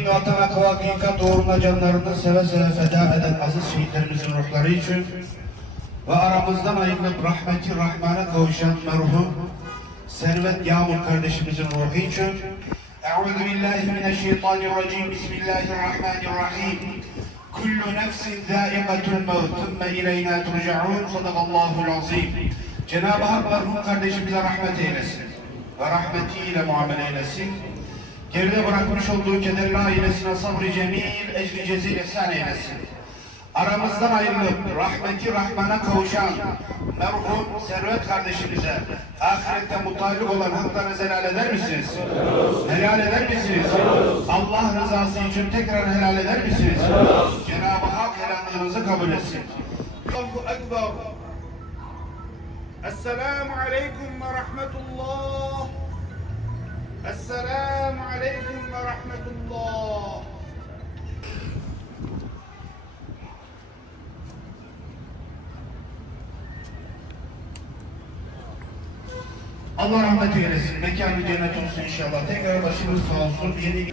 Din vatana hakikat uğruna canlarını seve seve feda eden aziz şehitlerimizin ruhları için ve aramızdan ayrılıp rahmeti rahmana kavuşan merhum Servet Yağmur kardeşimizin ruhu için Euzu billahi mineşşeytanirracim. Bismillahirrahmanirrahim. Kullu nefsin zâikatul mevt. Thümme ileyna turcaun Sadakallahul azim Cenab-ı Hak merhum kardeşimize rahmet eylesin ve rahmetiyle muamele eylesin geride bırakmış olduğu kederli ailesine sabrı cemil, ecri cezil ihsan eylesin. Aramızdan ayrılıp rahmeti rahmana kavuşan merhum Servet kardeşimize ahirette mutalip olan haklarını helal eder misiniz? Helal eder misiniz? Allah rızası için tekrar helal eder misiniz? Cenab-ı Hak helallarınızı kabul etsin. Allahu Ekber. Esselamu Aleyküm ve Rahmetullah. Allah rahmet eylesin. Mekanı cennet olsun inşallah. Tekrar başımız sağ olsun. Yeni...